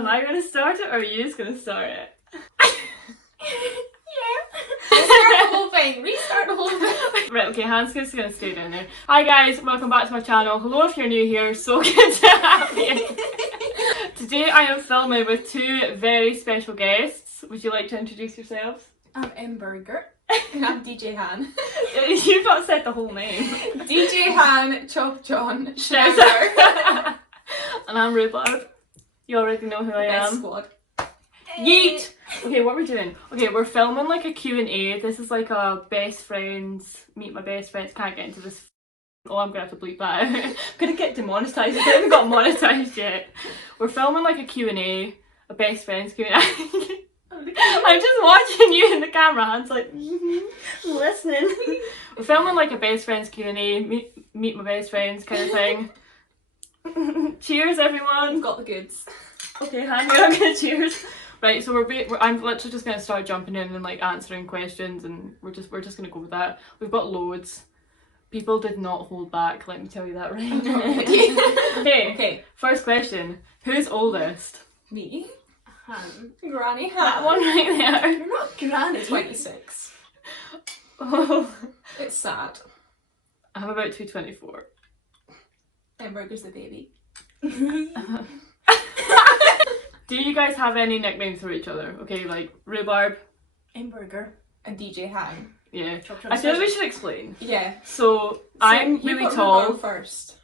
Am I going to start it or are you just going to start it? Restart the whole thing. Restart the whole thing. Right, okay, Hans is going to stay down there. Hi guys, welcome back to my channel. Hello if you're new here, so good to have you. Today I am filming with two very special guests. Would you like to introduce yourselves? I'm Emburger. And I'm DJ Han. You've not said the whole name. DJ Han, Chop John, Schnauzer. Schnauzer. And I'm Rhubarb. You already know who I Best am. squad. Yeet! Okay, what are we doing? Okay, we're filming like a Q&A. This is like a best friends, meet my best friends. Can't get into this. Oh, I'm gonna have to bleep that out. I'm gonna get demonetised. I haven't got monetised yet. We're filming like a Q&A, a best friends Q&A. I'm just watching you in the camera, Hans, like, listening. We're filming like a best friends Q&A, meet my best friends kind of thing. Cheers, everyone. We've got the goods. Okay, Han, we're not gonna cheers. Right, so I'm literally just gonna start jumping in and like answering questions, and we're just gonna go with that. We've got loads. People did not hold back. Let me tell you that right. Okay. First question: who's oldest? Me. Han. Granny Han. That one right there. You're not Granny. 26. Oh, It's sad. I'm about to be 24. Emburger's the baby. Do you guys have any nicknames for each other? Okay, like Rhubarb. Emburger. And DJ Han. Yeah. I feel like we should explain. Yeah. So I'm you really got tall. Rhubarb first.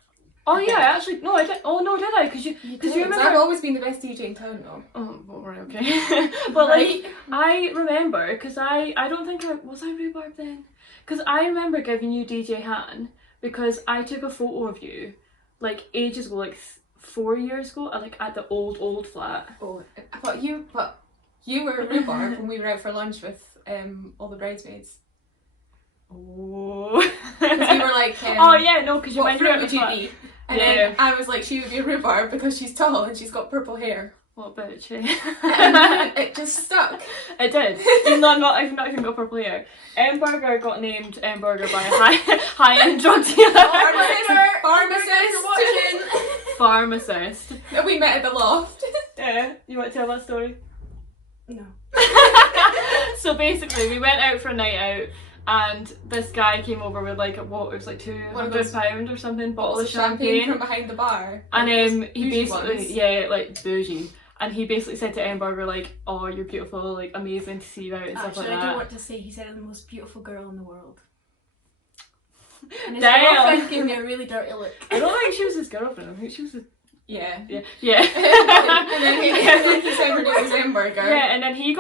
Oh yeah, actually no, I did. Oh no, did I? Because you remember. I've always been the best DJ in town though. Oh, well, right, okay. But Right? like, I remember, because I don't think was I Rhubarb then? Because I remember giving you DJ Han because I took a photo of you, like ages ago, like 4 years ago, like at the old flat. Oh, but you were Rhubarb when we were out for lunch with all the bridesmaids. Oh. Because we were like, oh yeah, no, because you what went fruit out would the you flat. be? And Yeah. then I was like, she would be a Rhubarb because she's tall and she's got purple hair. What bitch? And it just stuck. It did. Even though I've not even got purple hair. Emburger got named Emburger by a high-end drug dealer. Pharmacist. Pharmacist. That we met at the loft. Yeah, you want to tell that story? No. So basically, we went out for a night out, and this guy came over with like it was like £200 or something, bottle of champagne from behind the bar. And he basically ones. like bougie. And he basically said to Emburger like, "Oh, you're beautiful, like amazing to see you out and stuff like that." I do want to say he said I'm the most beautiful girl in the world. And his Damn. girlfriend gave me a really dirty look. I don't think she was his girlfriend. I think she was his... Yeah. Yeah. And then he said her name was Emburger. Yeah, and then he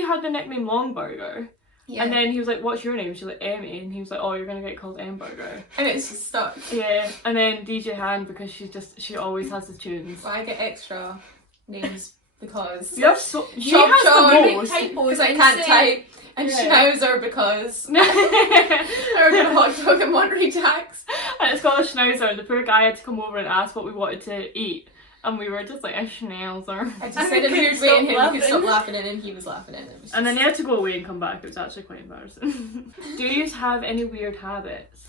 had the nickname Longburger. Yeah. And then he was like, "What's your name?" She's like, "Emmy." And he was like, "Oh, you're gonna get called Emburger." And it's just stuck. Yeah. And then DJ Han, because she always has the tunes. Well, I get extra names because You have so he Chop has John, the most. because I can't type, and Yeah. Schnauzer because I ordered a hot dog at Monterey Jack's. And it's called a Schnauzer, and the poor guy had to come over and ask what we wanted to eat, and we were just like, a Schnauzer. I just And said we in a weird couldn't way, and stop he could stop laughing. laughing, and then he was laughing, and it was. And then they had to go away and come back. It was actually quite embarrassing. Do you have any weird habits?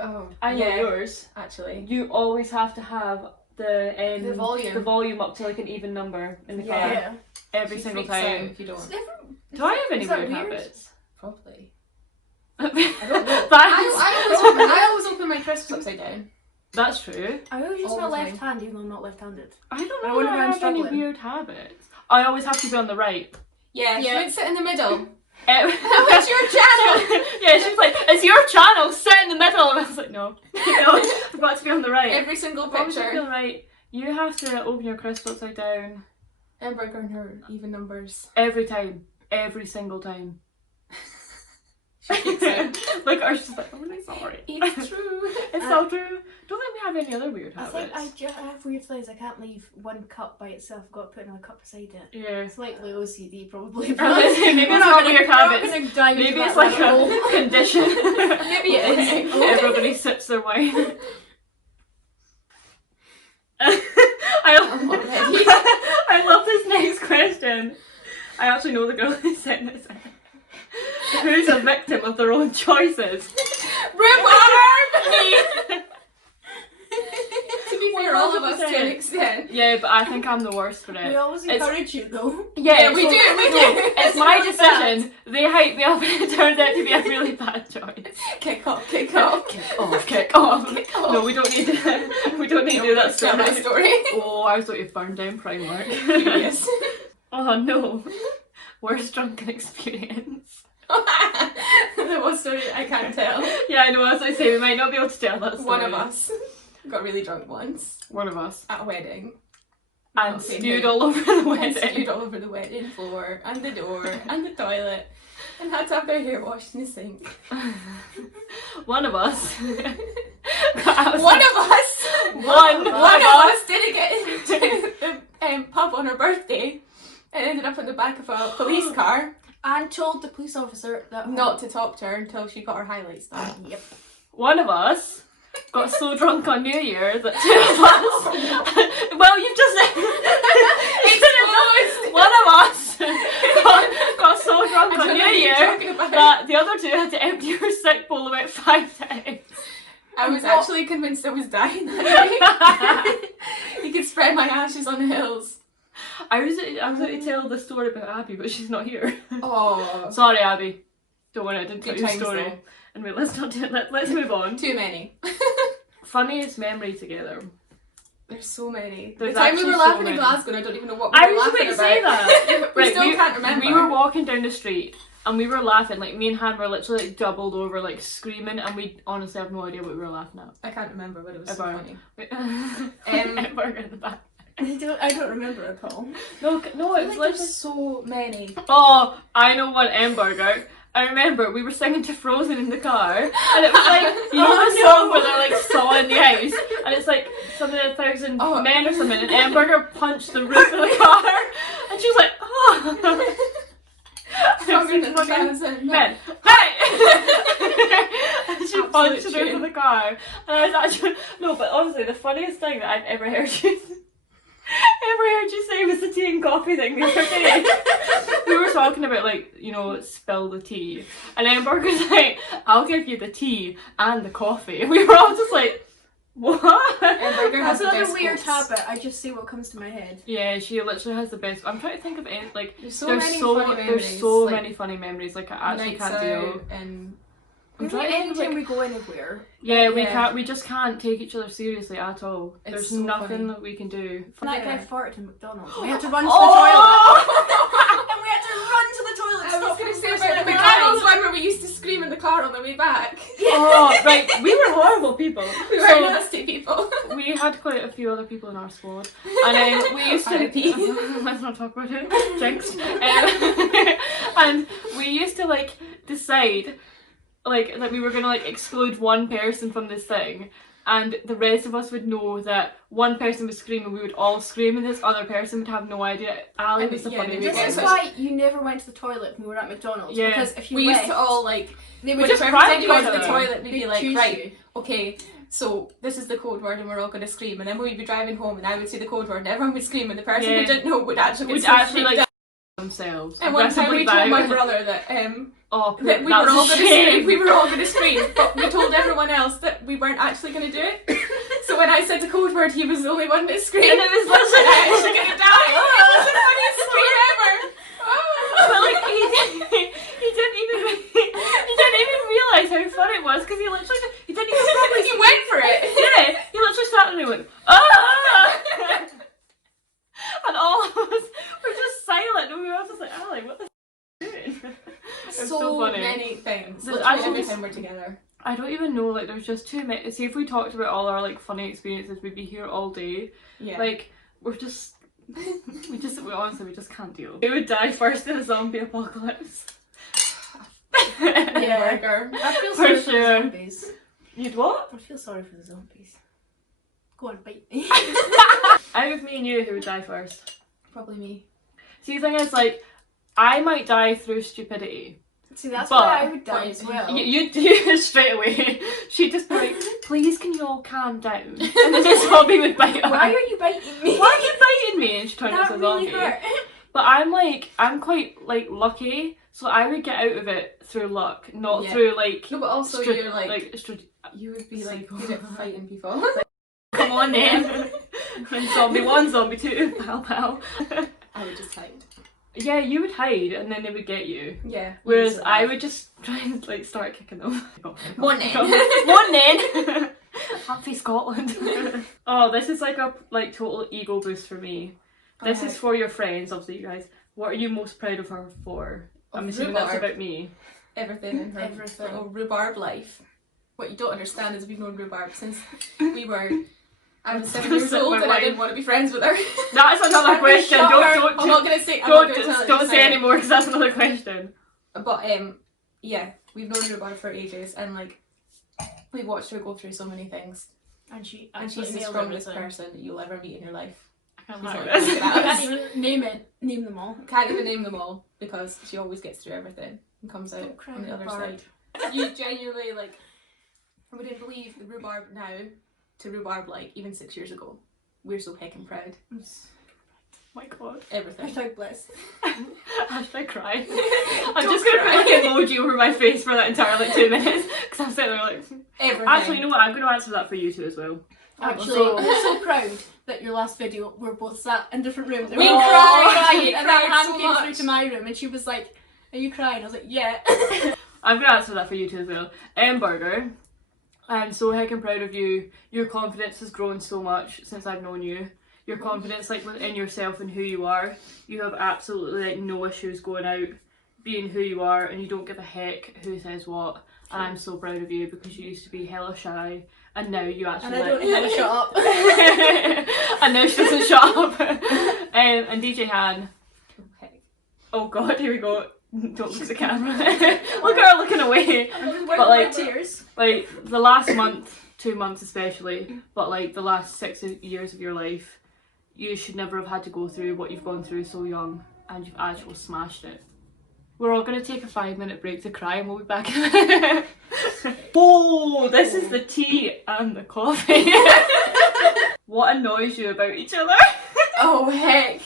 Oh, I know yeah, yours. actually. You always have to have the volume up to like an even number in the car Yeah. every She single freaks out time. if you don't. Do I have any Is that weird weird? habits? Probably. I don't know. That's, I always open my crisps upside down. that's true. I always use All my the left time. hand even though I'm not left-handed. I don't I know wonder if I why I'm have any struggling. weird habits. I always have to be on the right. Yeah, she would sit in the middle. What's your channel? Yeah, she's like, "It's your channel, sit in the middle." And I was like, no, I've got to be on the right. Every single I've always got to be picture. on the right. You have to open your crisp upside down Emburger and her even numbers. every time, every single time. She freaks out. Like, or she's like, "I'm really sorry." It's true. It's so true. Don't think we have any other weird I habits. think I have weird things. I can't leave one cup by itself. I've got to put another cup beside it. Yeah. It's likely OCD probably. Maybe it's not weird habits. Maybe it's like a condition. Maybe it is. Everybody sips their wine. I love this next question. I actually know the girl who sent this in. Who's a victim of their own choices? Rhubarb! Me! To be fair, all of us to an 100%. extent. Yeah, but I think I'm the worst for We it. always encourage you though. Yeah, we so- do. It's my decision. They hype me up and it turns out to be a really bad choice. Kick off, kick off. Kick off, kick off. Kick off. No, we don't need to, we don't need to do that Tell story. that story. Oh, I was going to burn down Primark. Yes. Oh no. Worst drunken experience. There was story I can't tell. Yeah, I know, as I say, we might not be able to tell that story. One of us got really drunk once One of us. at a wedding. And Not saying stewed who. all over the And wedding. stewed all over the wedding floor and the door and the toilet and had to have their hair washed in the sink. One of us. One of us! One One of us didn't get into the pub on her birthday and ended up in the back of a police car. And told the police officer that Not to talk to her until she got her highlights done. Yep. One of us got so drunk on New Year that two of us. Well, you've just Exposed! One of us got so drunk I on don't New know what you're Year talking about. that the other two had to empty her sick bowl about 5 times. I was actually convinced I was dying that day. You could spread my ashes on the hills. I was going to tell the story about Abby, but she's not here. Oh, Sorry, Abby. Don't worry, I didn't tell good you the times story. though. Anyway, let's not do it. Let's move on. Too many. Funniest memory together. There's so many. There's the time we actually were so laughing many. in Glasgow, and I don't even know what we I were was laughing about to about. say that. we Right, still can't remember. We were walking down the street and we were laughing. Like, me and Han were literally like doubled over, like screaming, and we honestly have no idea what we were laughing at. I can't remember, but it was so Ever. funny. Burger in the back. I don't remember at all. No, it I was feel like literally. there's so many. Oh, I know one hamburger. I remember we were singing to Frozen in the car, and it was like, you know the song where they're like sawing the ice, and it's like something 1,000 Oh. men or something, and Hamburger punched the roof of the car, and she was like, oh. Stronger than Fucking 1,000 men. Hey! And she punched the Absolute roof of the car, and I was actually no, but honestly, the funniest thing that I've ever heard you. Say was the tea and coffee thing the other day. We were talking about, like, you know, spill the tea, and Hamburger's like, I'll give you the tea and the coffee. And we were all just like, what? Hamburger has That's the another best weird quotes. habit. I just say what comes to my head. Yeah, she literally has the best. I'm trying to think of it. Like, There's so there's many so funny memories. there's so like, many funny memories. Like, I actually nights can't deal. out and I'm Really, trying to think of, anytime like, we go anywhere. yeah, we Yeah. can't. We just can't take each other seriously at all. It's There's so nothing funny. that we can do. And that guy Yeah. farted in McDonald's. We had to run to the toilet. Oh! And we had to run to the toilet. I was stop going to for say the about the first time. McDonald's one where we used to scream in the car on the way back. Oh, right. We were horrible people. We were So- nasty people. We had quite a few other people in our squad, and we used to. R.I.P. Let's not talk about it. Jinx. And we used to like decide, like, that we were gonna like exclude one person from this thing, and the rest of us would know that one person was screaming. We would all scream, and this other person would have no idea. Ali was the Yeah, funniest we This get is such- why you never went to the toilet when we were at McDonald's. Yeah. Because if you We left, used to all like, they when would just just cry said you went to the together. toilet, we'd be they'd like, choose right, you. okay, so this is the code word and we're all going to scream. And then we'd be driving home and I would say the code word and everyone would scream and the person Yeah. who didn't know would actually get Would so actually freaked like out. themselves. And one time we aggressively told my bow. brother that Oh, that we that's were all a going to shame. scream. We were all going to scream, but we told everyone else that we weren't actually going to do it. So when I said the code word, he was the only one that screamed. And it was I was literally actually going to die. It was the funniest scream ever. But like he didn't even realise how fun it was, because he literally he didn't even probably He went for it. yeah, he literally sat and he went, ah! And all of us were just silent, and we were all just like, Ali, what the f are you doing? It was so funny. many things. There's Literally actually every just- time we're together. I don't even know, like, there's just too many. See, if we talked about all our like funny experiences, we'd be here all day. Yeah. Like, we honestly just can't deal. Who would die first in a zombie apocalypse? yeah. Burger. I feel For sorry for sure. the zombies. You'd what? I feel sorry for the zombies. Go on, bite me. Out of me and you, who would die first? Probably me. See, the thing is, like, I might die through stupidity. See, that's But- why I would die as well. You straight away. She'd just be like, please can you all calm down? And then this zombie would bite her. Why are you biting me? Why are you biting me? And she turned That into a really zombie. hurt. But I'm quite like lucky, so I would get out of it through luck, not Yeah. through like. No, but also you're like you you would be like psycho. good at fighting people. Come on then. And zombie 1, zombie 2, pow pow. I would just hide. Yeah, you would hide and then they would get you. Yeah. Whereas I would just try and like start kicking them. One in. One in! Happy Scotland. Oh, this is like a total ego boost for me. This is for your friends, obviously, you guys. What are you most proud of her for? I'm assuming that's about me. Everything in her little rhubarb life. What you don't understand is we've known rhubarb since we were... I was 7 years old and I didn't want to be friends with her. That's another question. Don't I'm not going to say. Don't say anymore because that's another question. But yeah, we've known Rhubarb for ages, and like we watched her go through so many things. And she's the strongest person that you'll ever meet in your life. I can't even name them all. Can't even name them all because she always gets through everything and comes out on the other side. You genuinely like. I wouldn't believe the Rhubarb now to Rhubarb like even 6 years ago. We're so heckin' proud. Oh my god. Everything. Bless. Hashtag cry. I'm just gonna put like an emoji over my face for that entire 2 minutes because I'm sitting there like everything. Actually, you know what? I'm gonna answer that for you two as well. Actually, I'm so proud that your last video we're both sat in different rooms. We cried, and then Han came through to my room and she was like, "Are you crying?" I was like, "Yeah." I'm gonna answer that for you two as well. Burger. I'm so heckin' proud of you. Your confidence has grown so much since I've known you. Your confidence within yourself and who you are. You have absolutely no issues going out, being who you are, and you don't give a heck who says what. And I'm so proud of you because you used to be hella shy and now you actually and I don't know how to shut up. And now she doesn't shut up. And DJ Han. Okay. Oh god, here we go. Don't look at the camera. Look at her looking away. But tears. Like the last month, 2 months especially, but like the last 6 years of your life, you should never have had to go through what you've gone through so young, and you've actually smashed it. We're all gonna take a 5-minute break to cry and we'll be back. Oh, this is the tea and the coffee. What annoys you about each other? Oh heck.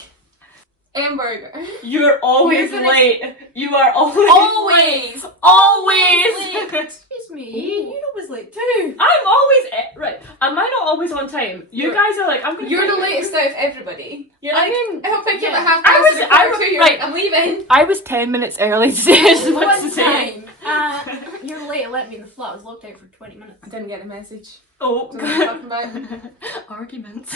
Hamburger. You're always late. You are always always late. Always. Excuse me, you're always late too. I'm always right. Am I not always on time? You guys are like, I'm gonna. You're the latest out of everybody. You're like, I mean, I'll pick you up yeah. at half past. I'm leaving. I was 10 minutes early today. I just want to say. You're late. Let me in the flat. I was locked out for 20 minutes. I didn't get the message. Oh, what are you talking about? Arguments.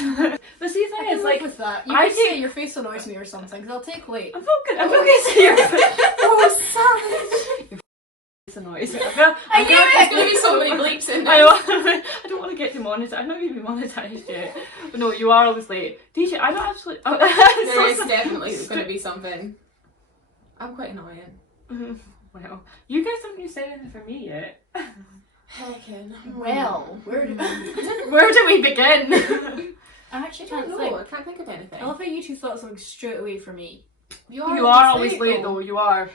But see, the thing is, like, with that, you could say your face annoys me or something. Because I'll take late. I'm not gonna say your oh, savage. Your face annoys me. I knew there's gonna be so many bleeps in there. I don't want to get demonetized. I'm not even monetized yet. But no, you are always late. DJ, I don't actually. There is definitely going to be something. I'm quite annoying. Well, you guys haven't said anything for me yet. Heckin'. Well, where do we begin? I actually don't can't know. think. I can't think of anything. I love how you two thought something straight away for me. You are always late though. You are.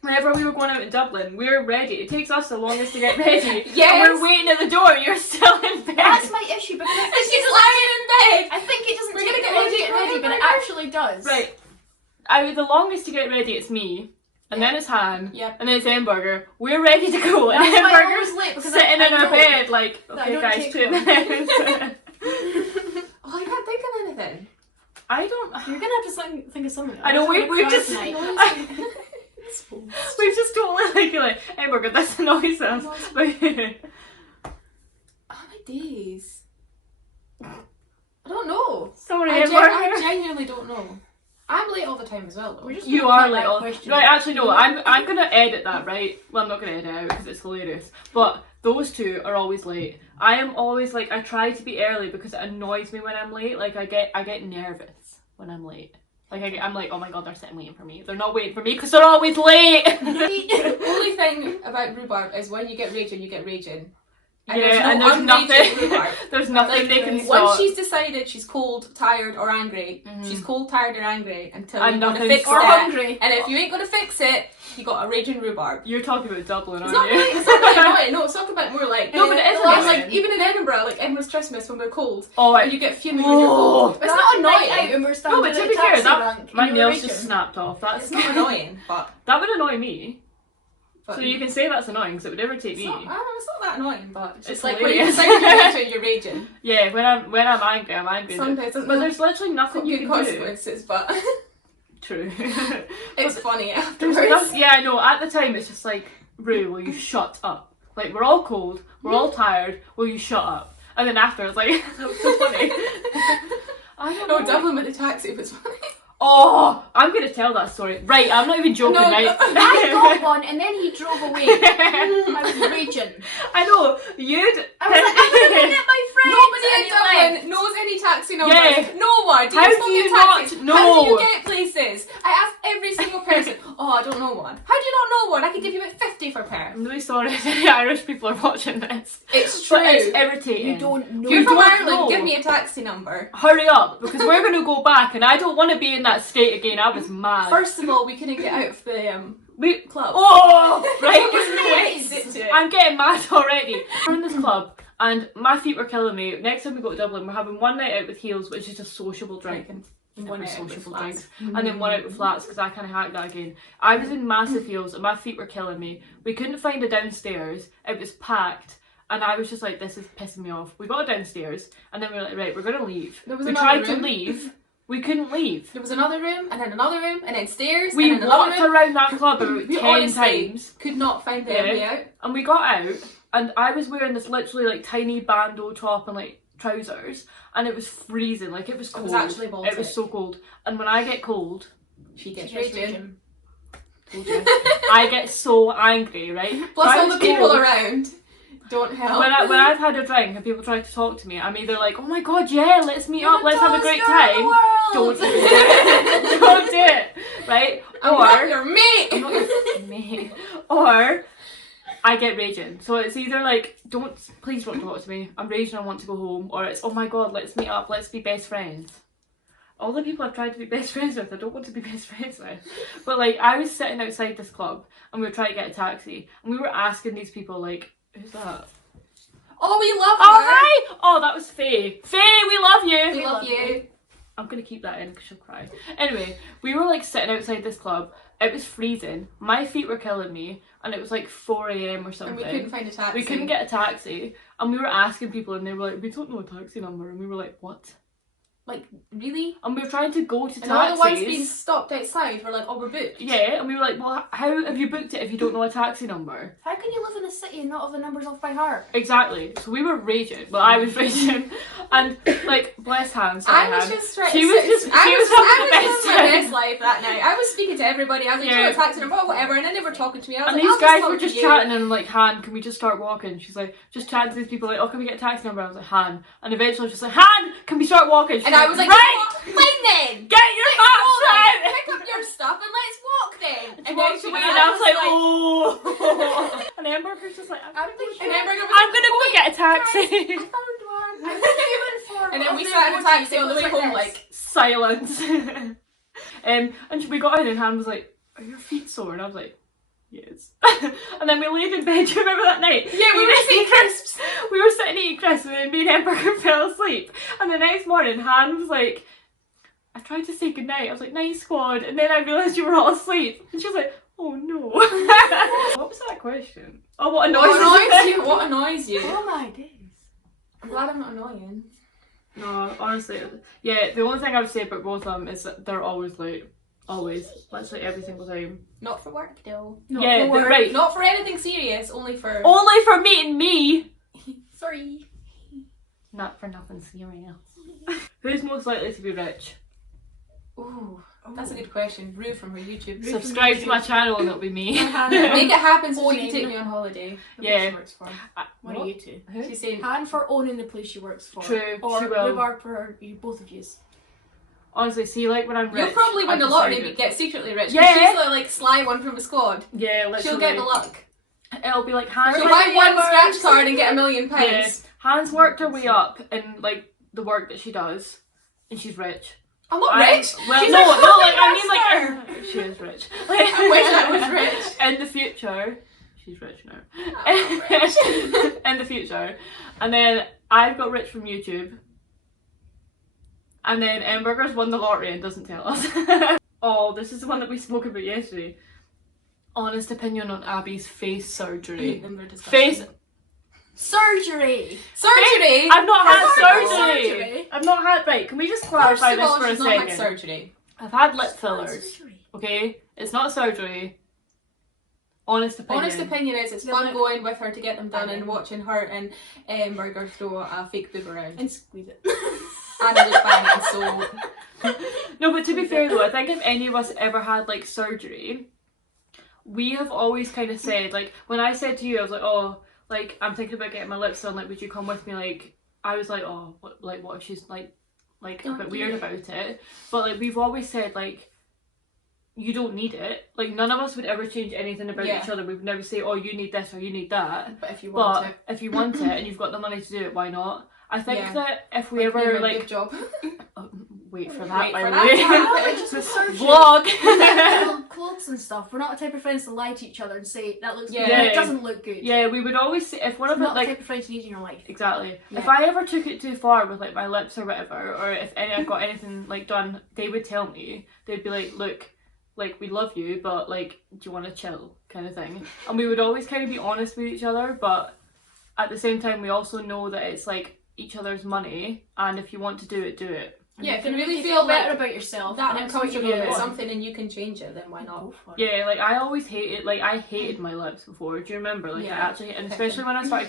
Whenever we were going out in Dublin, we're ready. It takes us the longest to get ready. Yes. And we're waiting at the door. You're still in bed. That's my issue because and she's lying in bed. I think it doesn't We're take gonna long to get ready, but it actually does. Right. The longest to get ready, it's me. And then it's Han. Yep. And then it's Hamburger. We're ready to go. That's And why I'm Hamburger's always late because sitting in our bed like, I okay don't guys, take 2 long. minutes. Oh, I can't think of anything. I don't. You're gonna have to think of something. I know we've just we've just totally like Hamburger. This annoys us. Oh my days. I don't know. Sorry, I Hamburger. genuinely don't know. I'm late all the time as well though. You are late all. Right, actually no. I'm gonna edit that. Right. Well, I'm not gonna edit it out because it's hilarious. But those two are always late. I am always like I try to be early because it annoys me when I'm late. Like I get nervous when I'm late. Like I'm like, oh my god, they're sitting waiting for me. They're not waiting for me because they're always late. The only thing about rhubarb is when you get raging, you get raging. And there's nothing. There's nothing like, they can stop. Once she's decided she's cold, tired, or angry, she's cold, tired, or angry until you're gonna fix it. Or hungry. And if you ain't gonna fix it, you got a raging rhubarb. You're talking about Dublin, aren't It's you? not really annoying. No, it's talking about more like No, but it is like annoying. even in Edinburgh, like Edinburgh's Christmas when we're cold, Oh, and you get fuming when you're cold. It's not annoying. No, but to be fair, my nails just snapped off. It's not annoying, but that would annoy me. But So you can say that's annoying because it would irritate me. it's not that annoying, but it's It's just like when you hilarious. decide you're raging. Yeah, when I'm angry, I'm angry. Sometimes it's But there's literally nothing you good can do. consequences, but True. it's funny There's afterwards. yeah, I know. At the time, it's just like, Rue, will you shut up? Like, we're all cold, we're all tired, will you shut up? And then after, it's like, that was so funny. I don't know. No, Dublin with the taxi was funny. Oh, I'm going to tell that story. Right, I'm not even joking, No, right? I got one and then he drove away. I was raging. I know, you'd... I was like, I'm gonna meet my friends. Nobody and in he Dublin left. knows any taxi numbers. Yeah. No one. How do you not know? How do you get places? I asked every single person. Oh, I don't know one. How do you not know one? I could give you about 50 for pair. I'm really sorry if any Irish people are watching this. It's true. But it's irritating. You don't know. You're from don't Ireland. know. Give me a taxi number. Hurry up, because we're going to go back and I don't want to be in that state again. I was mad. First of all, we couldn't get out of the we... club. Oh, Right. I'm getting mad already. We're in this club and my feet were killing me. Next time we go to Dublin, we're having one night out with heels, which is just a sociable drink. One night out with sociable flats. drinks, and then one out with flats because I kind of hacked that again. I was in massive heels and my feet were killing me. We couldn't find a downstairs. It was packed, and I was just like, "This is pissing me off." We got a downstairs, and then we were like, "Right, we're gonna leave." There was We another tried to room. leave. We couldn't leave. There was another room, and then another room, and then stairs, We and then another walked room. around that club about We 10 honestly times, could not find the Yeah. way out. and we got out, and I was wearing this literally like tiny bandeau top and like trousers, and it was freezing. Like, it was It cold. was actually It Baltic. was so cold. And when I get cold, She gets She gets raging. raging. I get so angry, right? Plus So I all the was people cold. around don't help. When I've had a drink and people try to talk to me, I'm either like, "Oh my god, yeah, let's meet up, let's have a great time." Don't do it. Don't do it, right? I'm Or not your mate. I'm not your mate. Or I get raging. So it's either like, please don't talk to me, I'm raging, I want to go home. Or it's, "Oh my god, let's meet up, let's be best friends." All the people I've tried to be best friends with, I don't want to be best friends with. But like, I was sitting outside this club and we were trying to get a taxi and we were asking these people like, "Who's that?" Oh, we love Oh, her. hi! Oh, that was Faye. Faye, we love you! We love you. I'm gonna keep that in because she'll cry. Anyway, we were like sitting outside this club. It was freezing. My feet were killing me, and it was like 4 a.m. or something. And we couldn't find a taxi. We couldn't get a taxi, and we were asking people, and they were like, "We don't know a taxi number," and we were like, "What?" Like, really? And we were trying to go to And all the ones being taxis. stopped outside were like, "Oh, we're booked." Yeah, and we were like, "Well, how have you booked it if you don't know a taxi number?" How can you live in a city and not have the numbers off by heart? Exactly. So we were raging. Well, I was raging, and like, bless hands. I was just trying She to was sit- just. I She was was having the living best my time. best life that night. I was speaking to everybody. I was like, Yeah. "Oh, taxi number, whatever," and then they were talking to me. I was And like, these "I'll guys talk were to just you." chatting and like, "Han, can we just start walking?" She's like, just chatting to these people like, "Oh, can we get a taxi number?" I was like, "Han," and eventually I was just like, "Han, can we start walking?" She's And I was like, "Right, "You know what? Fine then. get your Let's go maps then. out." Pick up your stuff and let's walk then." And And walked then she away was and I was like, like, "Oh." And Amber's just like, I'm thinking. and then we're "I'm gonna go get a taxi." I found one. I'm even for. And then we sat in a taxi on the way home, like, Silence. And we got in and Han was like, "Are your feet sore?" And I was like, "Yes." And then we laid in bed. Do you remember that night? yeah, we were eating crisps. We were sitting eating crisps and then me and Hamburger fell asleep. And the next morning, Han was like, "I tried to say goodnight." I was like, "Nice squad." And then I realised you were all asleep. And she was like, "Oh no." What was that question? Oh, what annoys What annoys you? What annoys you? Oh my days. I'm glad I'm not annoying. No, honestly. Yeah, the only thing I would say about both of them is that they're always late. Always. Literally every single time. Not for work, though. Not Yeah, for they're work. right. Not for anything serious, only for... Only for meeting me! Sorry. Not for nothing serious. Who's most likely to be rich? Ooh, that's a good question. Rue from her YouTube. Rue. Subscribe to my channel and it'll be me. Make it happen so she Owning. can take me on holiday. The Yeah. place she works for. One What? of you two. Who? She's saying, Han for owning the place she works for. True, Or she will. rhubarb for you, both of yous. Honestly, see, like when I'm rich, you'll probably win I've the lottery decided. but get secretly rich. 'Cause Yeah. She's the like sly one from the squad. Yeah, literally. She'll get the luck. It'll be like Hans. She'll Like buy one Emma. scratch card and get £1 million. Yeah. Hans worked her way up in like the work that she does, and she's rich. I'm not I- rich. Well, She's no, a no, like I fucking mean, like she is rich. I wish I was rich. In the future, she's rich now. I'm not rich. In the future, and then I've got rich from YouTube, and then Hamburger's won the lottery and doesn't tell us. Oh, this is the one that we spoke about yesterday. Honest opinion on Abby's face surgery. Face Face. Surgery! Surgery! I've not had Surgery. surgery. I've not had. Right, can we just clarify this for a she's not had second? surgery. I've had lip fillers. Surgery. Okay, it's not surgery. Honest opinion. Honest opinion is it's They fun look going with her to get them done and banging. watching her and Burger throw a fake boob around. And squeeze it. And it look banging, so No, but to be fair though, I think if any of us ever had like surgery, we have always kind of said, like, when I said to you, I was like, oh, like, I'm thinking about getting my lips done, like, would you come with me? Like, I was like, oh, what if she's like a bit weird about it? But like, we've always said, like, you don't need it. Like, none of us would ever change anything about each other. We would never say, oh, you need this or you need that. but if you want But it, if you want it and you've got the money to do it, why not? I think that if we you ever do a like good job. wait for that, Wait by for the that. way. It's just surgery. Vlog. Clothes and stuff. We're not the type of friends to lie to each other and say that looks good. Yeah. It doesn't look good. Yeah, we would always say if one It's of us not the like type of friends you need in your life. exactly. Yeah. If I ever took it too far with like my lips or whatever, or if I got anything like done, they would tell me. They'd be like, look, like, we love you, but like, do you want to chill, kind of thing. And we would always kind of be honest with each other, but at the same time we also know that it's like each other's money, and if you want to do it, do it. Yeah, if you Really really feel feel better like about yourself. that and it's what you uncomfortable really with want. something and you can change it, then why not? Go for it. Yeah, like I always hated, like I hated my lips before. Do you remember? Like I Yeah. actually, and especially when I started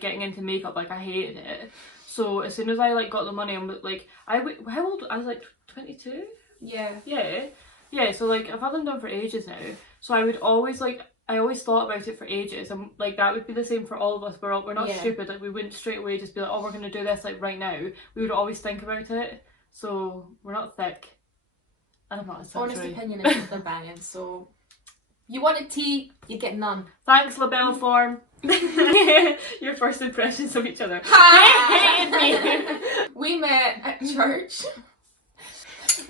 getting into makeup, like I hated it. So as soon as I like got the money, I'm like, how old? I was like 22. Yeah. Yeah. So like I've had them done for ages now. So I would always like. I always thought about it for ages, and like that would be the same for all of us. We're not Yeah. stupid. Like we wouldn't straight away just be like, oh, we're gonna do this like right now. We would always think about it. So we're not thick. And I'm not a Honest surgery. opinion is that they're banging, so you wanted tea, you get none. Thanks, LaBelle Form. Your first impressions of each other. They hated me. We met at church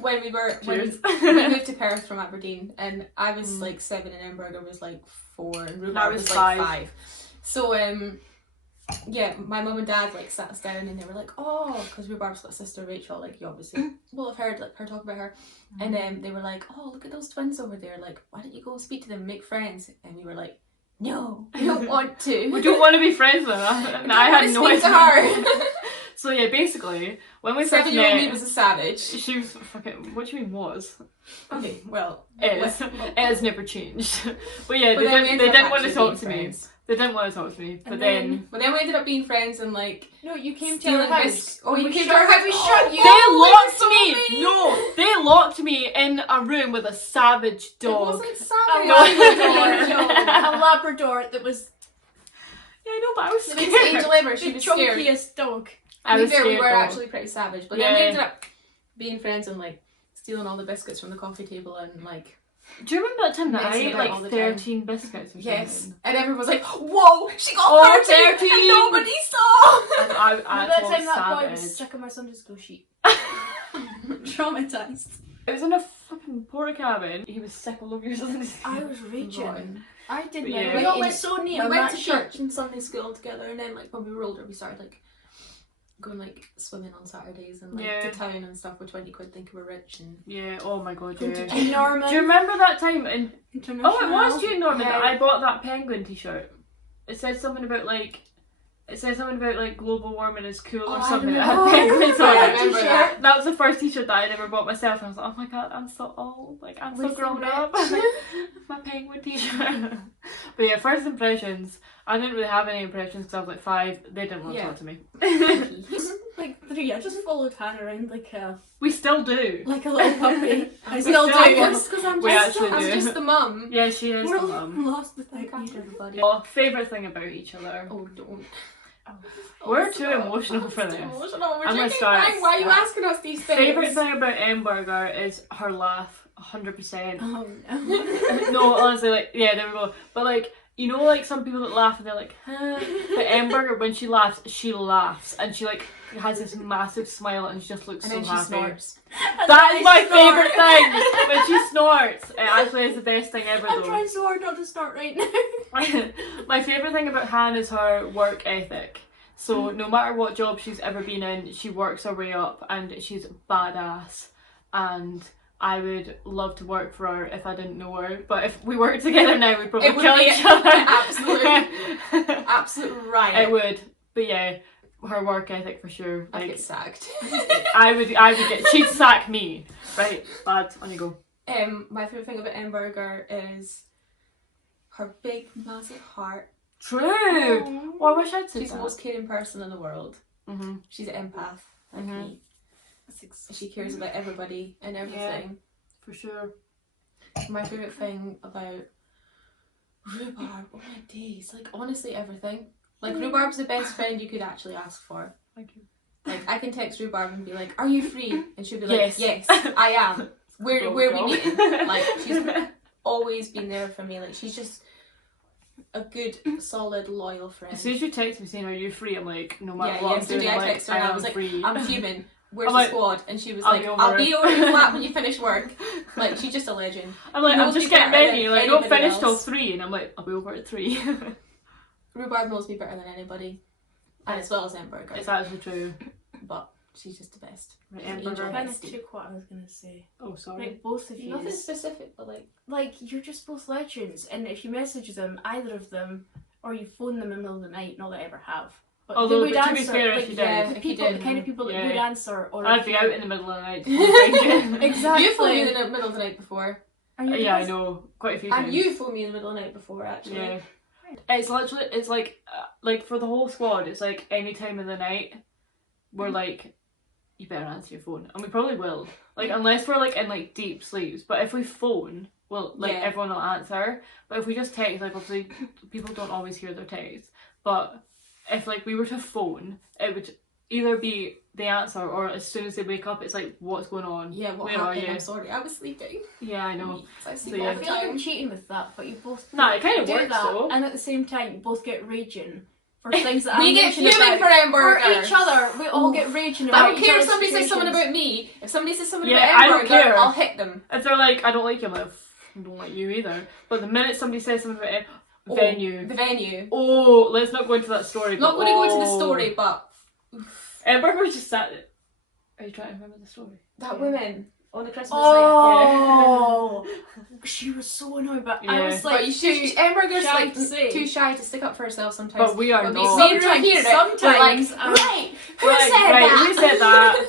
when we Cheers. we moved to Perth from Aberdeen, and I was like 7 and Edinburgh was like 4 and Rhubarb was was like 5. 5. So yeah, my mum and dad like sat us down and they were like, oh, because Rhubarb's got a sister Rachel, like you obviously will have heard like her talk about her, and they were like, oh, look at those twins over there, like why don't you go speak to them, make friends? And we were like, no, we don't want to. We don't want to be friends with her. And I had no speak to idea. her. So yeah, basically, when we first 7-year-old me met, was a savage. she was fucking. What do you mean was? Okay, well, Is. It has never changed. But yeah, But they then we didn't. ended They up didn't want to actually talk to being me. friends. They didn't want to talk to me. But And then But then we ended up being friends and like No, you came to stealing our house. biscuits. Oh, you We came to shut- our house. we shut you. they Oh, locked so me. mean. No, they locked me in a room with a savage It dog. wasn't A savage. Labrador, a Labrador that was Yeah, I know, but I was The scared. biggest angel ever. She the was scared. chunkiest dog. I To was be fair, we scared were though. actually pretty savage, but then we Yeah. ended up being friends and like stealing all the biscuits from the coffee table and like Do you remember that time that I Messing ate about all like the time. 13 biscuits or yes, something? and everyone was like, "Whoa, she got Oh, 13, 13. and nobody saw." And I By that felt time that boy was savage. sick of my Sunday school sheet. Traumatized. It was in a fucking porta cabin. He was sick all over your Sunday. I was raging. Rotten. I did But not. yeah. We all went so near. We went that to sheet. church and Sunday school together, and then like when we were older, we started like going like swimming on Saturdays and like Yeah. to town and stuff with 20 quid, thinking we're rich and. Yeah, oh my god, Going to yeah. In Norman. Do you remember that time in... International. Oh, it was June Norman that Yeah. I bought that penguin t-shirt. It said something about like... It said something about like global warming is cool Oh, or I something. It remember. had penguins Oh, on I it. remember that. That was the first t-shirt that I ever bought myself, and I was like, oh my god, I'm so old, like I'm so We're so grown up. rich. My penguin t-shirt. But yeah, first impressions. I didn't really have any impressions because I was like 5. They didn't want to Yeah. talk to me. Like 3. I just followed Hannah around like a We still do. little puppy. I We still still do. do. Because I'm We just, actually I'm do. just the mum. Yeah, she is We're the mum. lost without Look after you. everybody. Oh, favourite thing about each other. Oh, don't. We're stop. too emotional I'm for too this. emotional. We're I'm gonna drinking start. wine. Why are you asking us these things? Favourite thing about Burger is her laugh. 100%. Oh no. No, honestly, like, yeah, there we go. But like, you know, like some people that laugh and they're like, huh. But Burger, when she laughs, and she like has this massive smile and she just looks And so then she happy. snorts. That is my snort. favourite thing. When she snorts, it actually is the best thing ever I'm though. trying so hard not to start right now. My favourite thing about Han is her work ethic. So no matter what job she's ever been in, she works her way up and she's badass. And I would love to work for her if I didn't know her. But if we worked together now, we'd probably It would kill be each other. absolute riot. It would. But yeah, her work ethic for sure. I'd Like, get sacked. I would get. She'd sack me. Right, bad. On you go. My favourite thing about Embargo is her big, massive heart. True. Oh, I wish I'd said She's that. the most caring person in the world. Mhm. She's an empath, like Mhm. me. She cares about everybody and everything. For sure. My favourite thing about Rhubarb, oh my days, like honestly everything. Like Rhubarb's the best friend you could actually ask for. Thank you. Like I can text Rhubarb and be like, "Are you free?" And she'll be like, Yes. "Yes, I am. Where are we meeting?" Like she's Like, always been there for me. Like she's just a good, solid, loyal friend. as soon as you text me saying, "Are you free?" I'm like, no matter Yeah, what I'm yesterday doing, I I'm like, texted her and I am was like, free. "I'm fuming. Where's I'm the like, squad?" And she was I'll like, be over "I'll it." be over your flat when you finish work." Like she's just a legend. I'm like, She I'm knows just me getting better ready. than Like, don't anybody finish till else. 3, and I'm like, I'll be over at 3. Rhubarb knows me better than anybody, and as well as Embargo. It's actually true. But she's just the best. Right, She's an Embargo. angel I kind of bestie. took what I was gonna say. Oh, sorry. Like both of you, Nothing specific, but like you're just both legends, and if you message them, either of them, or you phone them in the middle of the night, not that I ever have. But Although, they would to be answer, fair, if like, you did, yeah, the if you people, did, the kind of people that yeah. would answer, or I'd if be you- out in the middle of the night. Thinking. Exactly. You phoned me in the middle of the night before. Are you Yeah, I because- know. Quite a few times. And you phoned me in the middle of the night before, actually. Yeah. It's literally, it's like for the whole squad, it's like any time of the night, we're like, you better answer your phone. And we probably will. Like, unless we're like in like deep sleeps. But if we phone, well, like Yeah. everyone will answer. But if we just text, like obviously people don't always hear their texts. But if like we were to phone, it would either be the answer or as soon as they wake up, it's like, what's going on? Yeah, what Where are happened? you? I'm sorry, I was sleeping. Yeah, I know. I sleep So, all I the feel like I'm time. cheating with that, but you both Nah, it kind of do works that, though. and at the same time, you both get raging for things that We I'm get mentioning fuming about for Embargo. for each other. We all get raging I about don't each care if other's somebody says something situations. about me. If somebody says something Yeah, about I don't Embargo, care. I'll hit them. If they're like, I don't like you, I'm like, I don't like you either. But the minute somebody says something about Oh, venue, The venue. oh, let's not go into that story. Not but going to go into the oh. story, but Embargo just sat there. Are you trying to remember the story? that woman on the Christmas night. Oh, she was so annoyed, but I Yeah. was like, But Embargo's shy like to say. too shy to stick up for herself sometimes. But we are But we not. see her hear it. Sometimes, We're like, I'm- right, who Right, said right, that? who said that?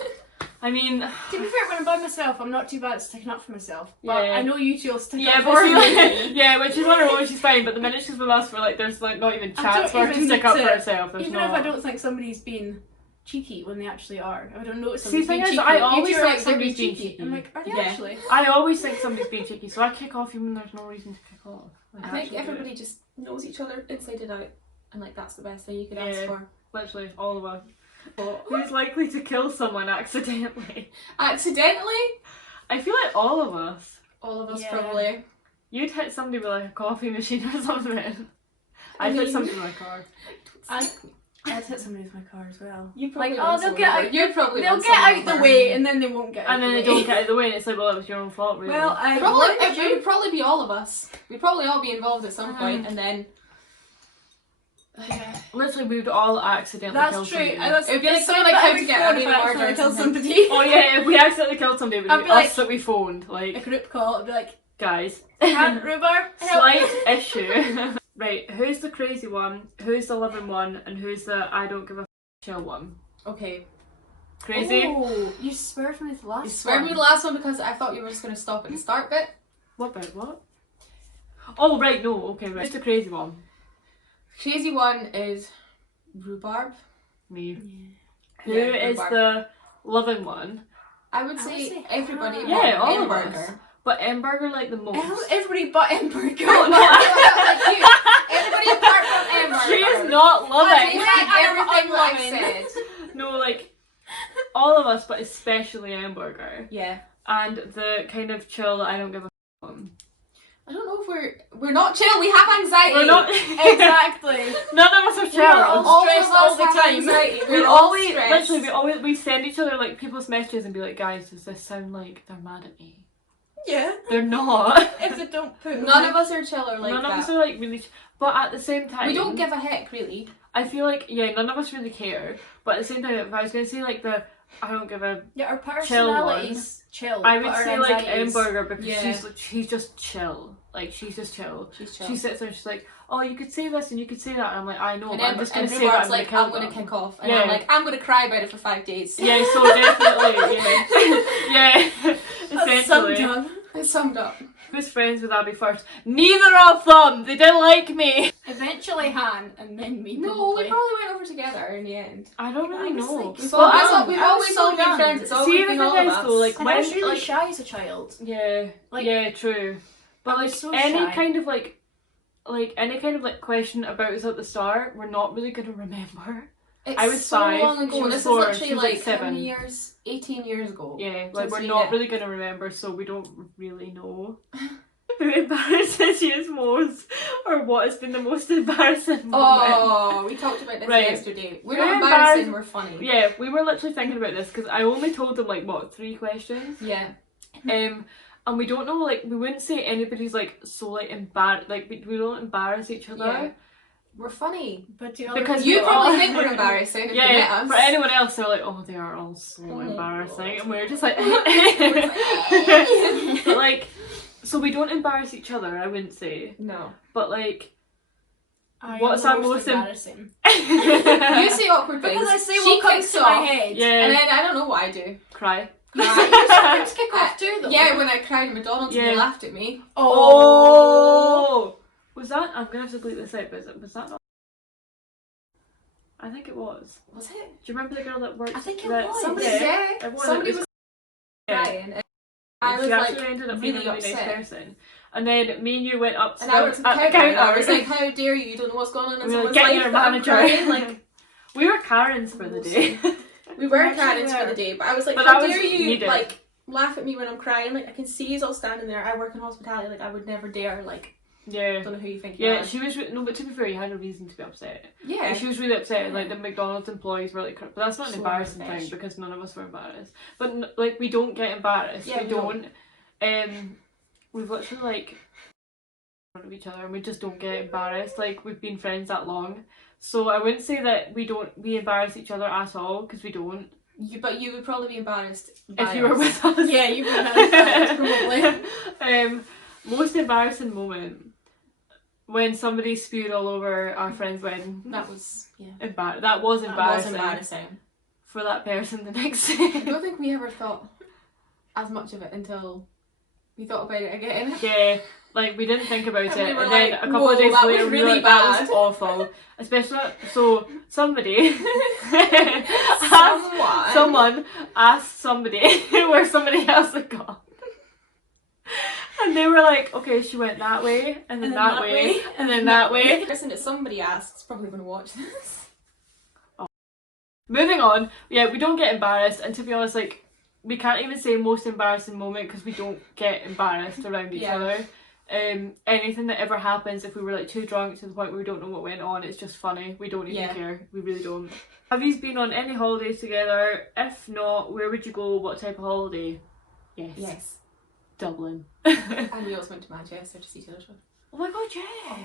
I mean, To be fair, when I'm by myself, I'm not too bad at sticking up for myself. But Yeah. I know you two will stick yeah, up but for she, me. yeah, when she's on her own, she's fine. But the minute she's with us, we're like, there's like not even I chance don't for her to even stick need up to- for herself. There's Even not. if I don't think somebody's being cheeky when they actually are. I don't notice See, somebody's the thing being is, cheeky. I You always two are think like, they're being somebody's being cheeky. I'm cheeky. like, are they Yeah. actually? I always think somebody's being cheeky, so I kick off even when there's no reason to kick off. Like, I think actually do it. everybody just knows each other inside and out, and like that's the best thing you could ask Yeah. for. Literally, all of us. Who's likely to kill someone accidentally? Accidentally, I feel like all of us. all of us Yeah. probably. You'd hit somebody with like a coffee machine or something. I'd hit somebody with my car. I'd hit somebody with my car as well. You Like, probably oh, want they'll someone get over. out. You're probably They'll want get someone out the over. way, and then they won't get out And then the they way. don't get out of the way, and it's like, well, it was your own fault, really. Well, I Probably, warned it you. would probably be all of us. We'd probably all be involved at some point, and then Literally, we would all accidentally kill That's true. somebody. And that's, It would be like it's something that like How I to would Get phone Away if with I Murder accidentally or killed something. somebody. Oh yeah, if we accidentally killed somebody, it would I'd be be us like- that we phoned. A Like, group call, I'd be like, guys, can't rhubarb, help. slight issue. Right, who's the crazy one? Who's the loving one? And who's the I don't give a chill one? okay. Crazy. Oh, you swerved me with the last You swear one. me the last one because I thought you were just going to stop at the start bit. What about what? Oh right, no, okay, right. Who's the crazy one? Crazy one is rhubarb. Me. Yeah. Who Yeah, is rhubarb. the loving one? I would say everybody. her. Yeah, apart all from of us. Embargo. But Embargo like the most. Everybody but Embargo. No, like you. Everybody apart from Embargo. She is not I loving. take Right, back I'm everything that I unloving. said. No, like all of us, but especially Embargo. Yeah. And the kind of chill I don't give a one. I don't know if we're not chill. We have anxiety. We're not Exactly. None of us are chill. are all All stressed of us all the have time. anxiety. We We're all always, stressed. literally, we send each other like people's messages and be like, guys, does this sound like they're mad at me? Yeah. They're not. If they don't put None of us are chill or like None that. of us are like really, but at the same time, We don't give a heck, really. I feel like none of us really care. But at the same time, if I was gonna say like I don't give a Yeah, our chill one. personalities chill. I would but her say like anxieties- Amberger because Yeah. she's just chill. Like she's just chill. She's chill. She sits there and she's like, oh, you could say this and you could say that, and I'm like, I know, And but I'm just gonna and say that. Rhubarb's I'm like, gonna I'm kill gonna them. kick off, and Yeah. I'm like, I'm gonna cry about it for 5 days. Yeah, so definitely, yeah. That's summed Essentially. up. It's summed up. Who's friends with Abby first? Neither of them! They didn't like me! Eventually Han, and then me. No, probably. we probably went over together in the end. I don't really was know. like, We've Well, always, I- we've I was always so all been young. friends. It's See, always the been thing all of is us. though, like, And I was when, really like- shy as a child. Yeah, Like, yeah, true. But I like was so any shy. kind of like any kind of like question about us at the start, we're not really gonna remember. It's I was so 5, long she ago. was This 4, is she literally was, like, like how 7. many years? 18 years ago. Yeah, like Since we're we not met. really gonna remember, so we don't really know. Who embarrasses you most, or what has been the most embarrassing moment? Oh, we talked about this Right. yesterday. We're We're not embarrassing, embarrassed- we're funny. Yeah, we were literally thinking about this because I only told them like what 3 questions. Yeah. And we don't know, like, we wouldn't say anybody's like so like like we don't embarrass each other. Yeah. We're funny. but do Because You we probably are- think we're embarrassing if you met Yeah, us. for anyone else, they're like, oh, they are all so Oh, embarrassing, God. and we're just like, like, but like, so we don't embarrass each other. I wouldn't say, No. but like, What's our most em- embarrassing? You say awkward things. Because I say she what comes kicks to my off, head. yeah, and then I don't know what I do. cry. You sometimes kick off too, though. Yeah, when I cried at McDonald's and Yeah. they laughed at me. Oh, was that? I'm gonna have to bleep this out, but was that not? I think it was. Was it? Do you remember the girl that worked? I think it that- was. Somebody, Yeah. yeah. It was, Somebody it was- was Yeah. crying. And I was she like, actually ended up being a really really nice upset. person. And then me and you went up to And I went to the at counter and I was counter. like, how dare you don't know what's going on in We were like, someone's get life your that I'm manager. crying. Like, we were Karens for the day. we were Actually Karens for were. the day, but I was like, But how that was dare you needed. like laugh at me when I'm crying? Like, I can see you all standing there. I work in hospitality. Like, I would never dare. Like, Yeah. don't know who you think you Yeah, are. she was no, but to be fair, you had a reason to be upset. Yeah. She was really upset, and like the McDonald's employees were like, but that's not an So embarrassing rubbish. thing because none of us were embarrassed. But like we don't get embarrassed. Yeah, we we don't. We've literally like in front of each other, and we just don't get embarrassed. Like we've been friends that long, so I wouldn't say that we embarrass each other at all because we don't. But you would probably be embarrassed by If you were us. with us, Yeah, you would have embarrassed, probably. Most embarrassing moment when somebody spewed all over our friend's wedding. That was That was That embarrassing, was embarrassing. for that person the next I day. don't think we ever thought as much of it until we thought about it again. Yeah, like we didn't think about And it, we were and then like, a couple of "Whoa, days that was later we were really like, that was bad." awful. Especially so somebody asked, someone asked somebody where somebody else had gone. And they were like, okay, she went that way, and then that way, and then that way. Listen, if somebody asks, it's probably going to watch this. Moving on, yeah, we don't get embarrassed, and to be honest, like, we can't even say most embarrassing moment because we don't get embarrassed around each Yeah. other. Anything that ever happens, if we were like too drunk to the point where we don't know what went on, it's just funny. We don't even Yeah. care. We really don't. Have you been on any holidays together? If not, where would you go? What type of holiday? Yes. Yes. Dublin. And we also went to Manchester to see Taylor Swift. Oh my god, yeah.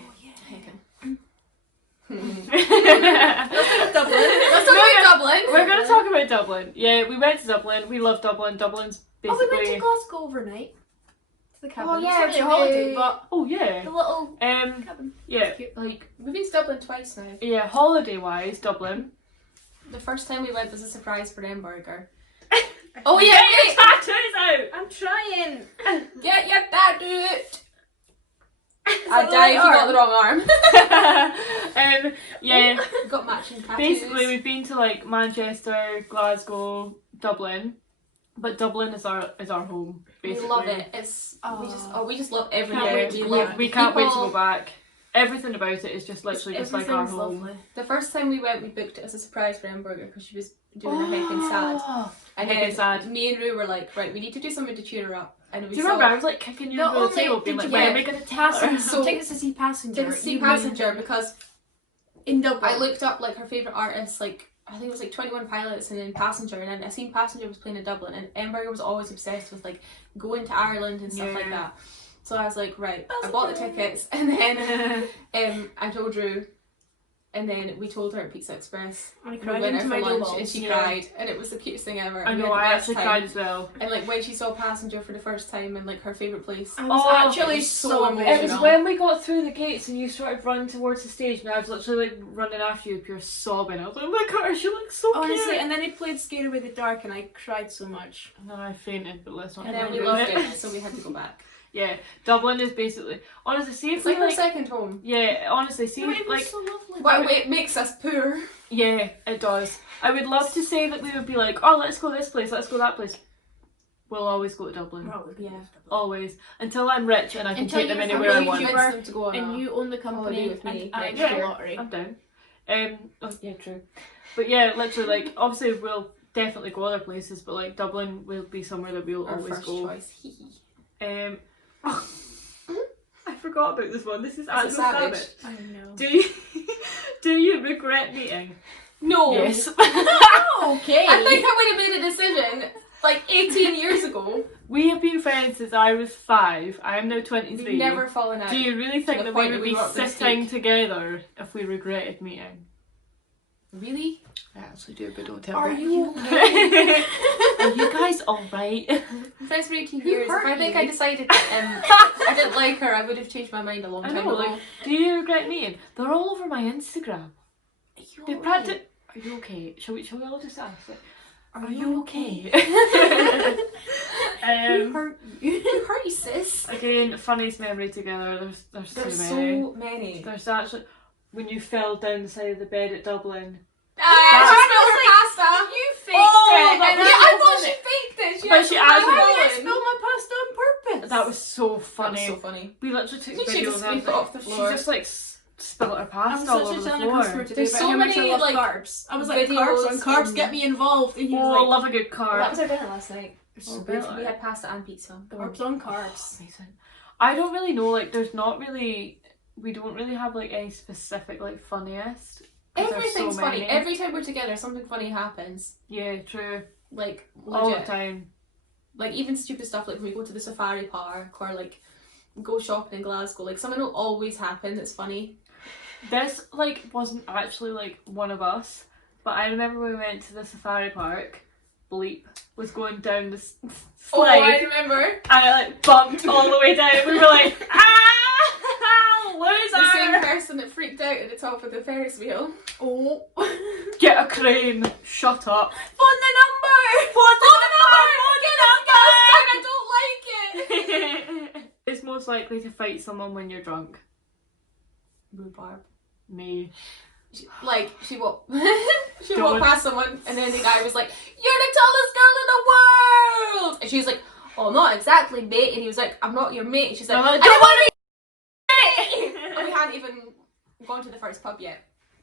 Let's talk about Dublin. Let's talk about Dublin. We're gonna talk about Dublin. Yeah, we went to Dublin. We love Dublin. Dublin's Oh, basically. we went to Glasgow overnight. To the cabin. Oh, yeah, It's not really a holiday, we- but Oh the yeah. little cabin. Yeah. Cute. Like We've been to Dublin twice now. yeah, holiday wise, Dublin. The first time we went was a surprise for Hamburger. Oh yeah, Get your wait! tattoos out. I'm trying. Get your tattoo! Is I'd that die the if you right got the wrong arm. Yeah. We've got matching tattoos. Basically, we've been to like Manchester, Glasgow, Dublin, but Dublin is our home. Basically, we love it. It's we just love everything. Can't wait to we go love back. we can't wait to people. go back. Everything about it is just literally just like our Everything's home. lovely. The first time we went, we booked it as a surprise for Hamburger because she was doing a heckin' sad. And Heckin' then sad. me and Rue were like, right, we need to do something to cheer her up. And we Do you saw remember? I was like kicking you Not over the only table, being did like, you "When are get we gonna tell her?" So- Tickets to see Passenger. to see You Passenger because in Dublin. I looked up like her favourite artists, like I think it was like 21 Pilots and then Passenger, and then I seen Passenger was playing in Dublin, and Hamburger was always obsessed with like going to Ireland and stuff like Yeah. that. So I was like, right, I bought the tickets, and then I told Drew, And then we told her at Pizza Express. I We cried went out into for my lunch dough and she Yeah. cried, and it was the cutest thing ever. I and we know, had the I best actually time. cried as well. And like when she saw Passenger for the first time and like her favourite place. I was Oh, actually it was so so emotional. It was when we got through the gates and you started running towards the stage, and I was literally like running after you, pure sobbing. I was like, oh my god, she looks so Honestly, cute. and then he played Scared Away the Dark and I cried so much. And then I fainted, but let's not. And then go we into loved it, so we had to go back. Yeah, Dublin is basically honestly. See if It's we like our second home. Yeah, honestly, see No, it was like so lovely. Well, it makes us poor. yeah, it does. I would love to say that we would be like, oh, let's go this place, let's go that place. We'll always go to Dublin. Yeah. Always. Until I'm rich and I can Until take them you're anywhere I really want. cute. Convince them to go on And a- you own the holiday company with me and I next win the year. lottery. I'm down. Oh yeah, true. But yeah, literally, like obviously we'll definitely go other places, but like Dublin will be somewhere that we'll our always first go. choice. I forgot about this one. This is a actual savage. savage. I know. Do you regret meeting? No. Yes. Okay. I think I would have made a decision like 18 years ago. We have been friends since I was 5. I am now 23. We've never fallen out. Do you really think the that point we that would we be were up for sitting steak. together if we regretted meeting? Really? I actually do, but don't tell Are me. you okay? Are you guys alright? I'm friends for 18 Who years. If hurt I think you? I decided that I didn't like her, I would have changed my mind a long I time know, ago. like, do you regret meeting? They're all over my Instagram. They practice. Are you okay? Shall we all just ask? Like, are you okay? Who hurt you? Who hurt you, sis? Again, funniest memory together. There's There's too many. so many. There's actually when you fell down the side of the bed at Dublin. I spilled her pasta. You faked Oh, it. that and was Yeah, I I thought she faked it. But she actually- Why did I fallen. spill my pasta on purpose? That was so That was funny. so funny. We literally took Did she videos just and I was sweep it off the like, floor? she just like spilt her I pasta was all such over a the telling a floor. customer today There's about so how much I many, love like, carbs. I was like, videos carbs on carbs, and- get me involved. And he was Oh, like, love a good carb. That was our dinner last night. Oh, We really? had pasta and pizza. carbs on carbs. Amazing. I don't really know, like there's not really, we don't really have like any specific like funniest. 'Cause there's Everything's so funny. many. Every time we're together, something funny happens. Yeah, true. Like, All the legit. time. Like, even stupid stuff like when we go to the safari park or like go shopping in Glasgow. Like, something will always happen that's funny. This like wasn't actually like one of us, but I remember when we went to the safari park, Bleep was going down the Oh, I slide remember. and I like bumped all the way down. We were like, ah, The same loser! person that freaked out at the top of the Ferris wheel. Oh. Get a crane. Shut up. Phone the number! Phone Get it, I don't like it! Who's most likely to fight someone when you're drunk? Rhubarb. Me. She walked she Don't- walked past someone and then the guy was like, "You're the tallest girl in the world!" And she was like, "Oh, not exactly, mate." And he was like, "I'm not your mate." And she's like, I'm "I like, don't want to be your mate!" And we hadn't even gone to the first pub yet.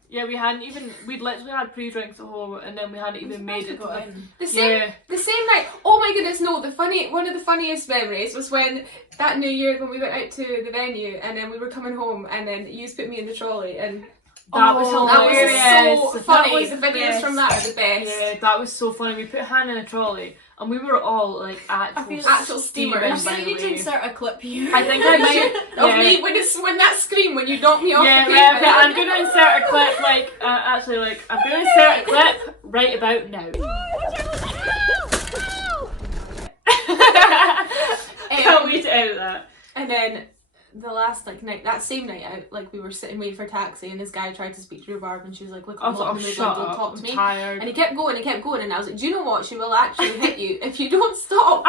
Yeah, we'd literally had pre-drinks at home and then we hadn't even made it to The same night. Oh my goodness, no! One of the funniest memories was when that New Year when we went out to the venue and then we were coming home and then you put me in the trolley and That was that hilarious. was so funny. That was The the videos best. from that are the best. Yeah, that was so funny. We put Hannah in a trolley and we were all like Actual steamers. I'm gonna need to insert a clip here. I think I might. Of Yeah. me when that scream when you knocked me off Yeah, the right, pavement. okay, I'm gonna insert a clip I'm gonna insert a clip right about now. Can't wait to edit that. And then the last night, that same night out, we were sitting waiting for a taxi, and this guy tried to speak to Rhubarb, and she was like, "Look, I I'm was not like, in the mood, shut like, don't up, talk to I'm me." tired. And he kept going, and I was like, "Do you know what? She will actually hit you if you don't stop."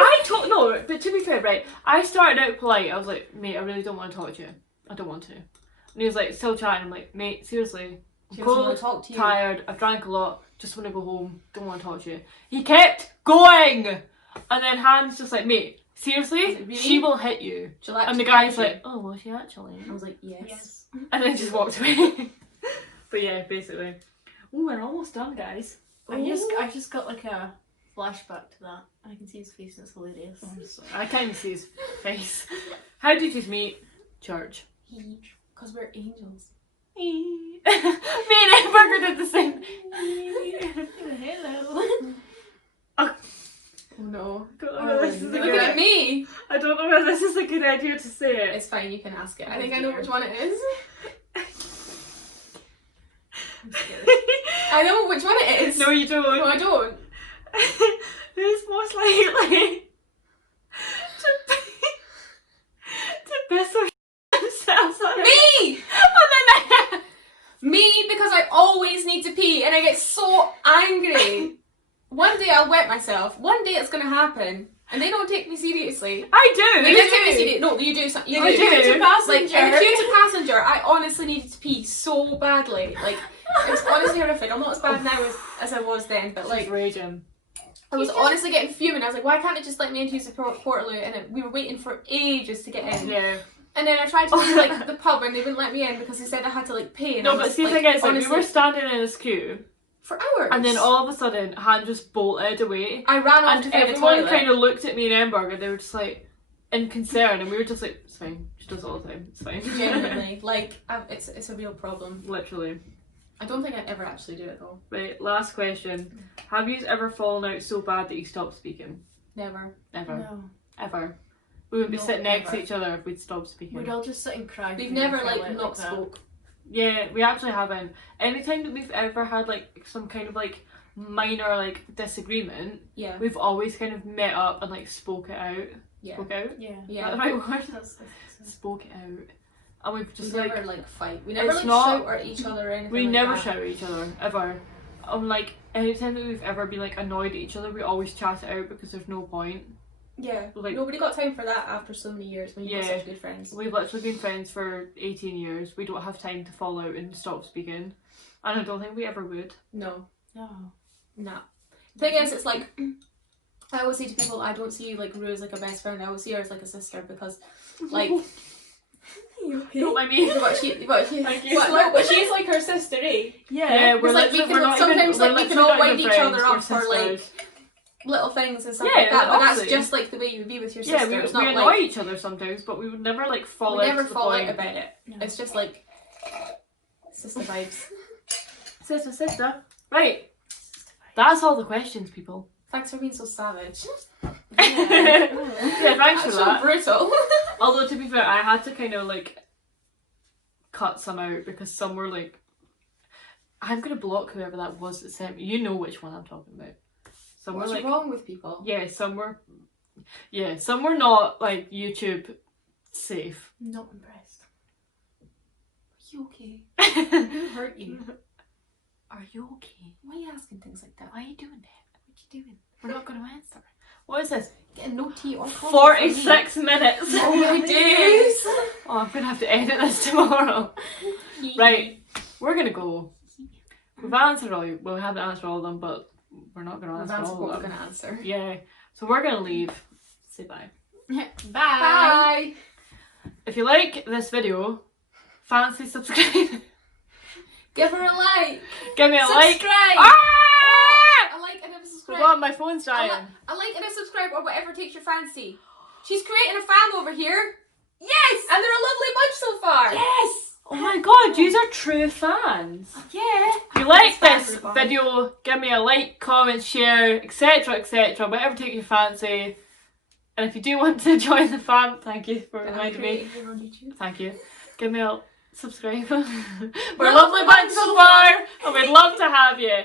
No, but to be fair, right, I started out polite. I was like, mate, I really don't want to talk to you. I don't want to. And he was like, still chatting. I'm like, mate, seriously, I'm She doesn't want cold, to talk to you. tired, I've drank a lot, just want to go home, don't want to talk to you. He kept going! And then Hans just like, mate, seriously, Was it really? she will hit you. She'll And the actually guy's hit you. like, oh, will she actually? I was like, yes. Yes. And then just walked away. But yeah, basically. Oh, we're almost done, guys. I just got like a flashback to that. I can see his face and it's hilarious. I can't even see his face. How did you meet? Church. Because we're angels. Me and Edward did the same. Hello. Oh no. I don't know if this is a Look good at me! I don't know whether this is a good idea to say it. It's fine, you can ask it. I Oh, think I know dear. which one it is. I'm scared. I know which one it is. No, you don't. No, I don't. Who's most likely to piss or themselves on Me! the Me, because I always need to pee and I get so angry. One day I'll wet myself. One day it's gonna happen. And they don't take me seriously. I do. They don't take me seriously. No, you do. You I do. do. Like, in the queue to passenger, I honestly needed to pee so badly. Like, it was honestly horrific. I'm not as bad now as I was then, but like, raging. I was honestly getting fuming. I was like, why can't it just let me into use the portaloo? And we were waiting for ages to get in. Yeah. And then I tried to go to like the pub and they wouldn't let me in because they said I had to like pay. And No, I but was, see, the like, thing is, like, we honestly, were standing in this queue, for hours. and then all of a sudden, Han just bolted away. I ran off And to find the everyone toilet. kind of looked at me and Ember, and they were just like, in concern, and we were just like, it's fine. She does it all the time. It's fine. Genuinely, like, it's a real problem. Literally. I don't think I'd ever actually do it though. Right, last question. Have you ever fallen out so bad that you stopped speaking? Never. Ever. No. Ever. We wouldn't be No, sitting next to never. each other if we'd stopped speaking. We'd all just sit and cry. We've if we never fell like out not that. spoke. Yeah, we actually haven't. Anytime that we've ever had like some kind of like minor like disagreement, Yeah. we've always kind of met up and like spoke it out. Yeah. Spoke out? Yeah. Is that Yeah. the right word? That's Spoke it out. And we've just We like, never like fight. We never it's like not- shout at each other or anything. we like never that. shout at each other, ever. Like, anytime that we've ever been like annoyed at each other, we always chat it out because there's no point. Yeah. Like- Nobody got time for that after so many years when you've got Yeah. such good friends. We've literally been friends for 18 years. We don't have time to fall out and stop speaking. And I don't think we ever would. No. No. Nah. The thing is, it's like I always say to people, I don't see like Rue as like a best friend. I always see her as like a sister because, like, Don't mind me. but Thank you. but she's like her sister, eh? Yeah, we're Because, like, we literally, can- we're not sometimes, even, like, we we're can literally all not wind even each friends, other we're up for, like, sisters. Little things and stuff Yeah, like that. But that's obviously. just like the way you would be with your Yeah, sister. we It's annoy not like each other sometimes, but we would never like fall we out never to the fall point. out about it. No. It's just like sister vibes. Sister. Right. That's all the questions, people. Thanks for being so savage. Yeah, thanks for That's so that. brutal. Although to be fair, I had to kind of like cut some out because some were like, I'm gonna block whoever that was that sent me. You know which one I'm talking about. Some What's were like, wrong with people? yeah, some were not like YouTube safe. Not impressed. Are you okay? Who hurt you? Are you okay? Why are you asking things like that? Why are you doing that? What are you doing? We're not gonna answer. What is this? Getting no tea or coffee. 46 minutes. Oh my days. Oh, I'm gonna have to edit this tomorrow. Right, we're gonna go. We've answered all. Well, we haven't answered all of them, but we're not gonna answer That's all what of we're them. gonna answer. Yeah, so we're gonna leave. Say bye. Bye. Bye. If you like this video, fancy subscribe. Give her a like. Give me a like. Subscribe. Ah! A like and a subscribe. Hold on, my phone's dying. A like and a subscribe or whatever takes your fancy. She's creating a fam over here. Yes! And they're a lovely bunch so far. Yes. Oh my god, yous are true fans. Yeah. If you like Thanks, this everybody. video, give me a like, comment, share, etc, etc, whatever takes your fancy. And if you do want to join the fam, thank you for reminding me. Thank you. Give me a subscribe. We're a lovely bunch so far, and we'd love to have you.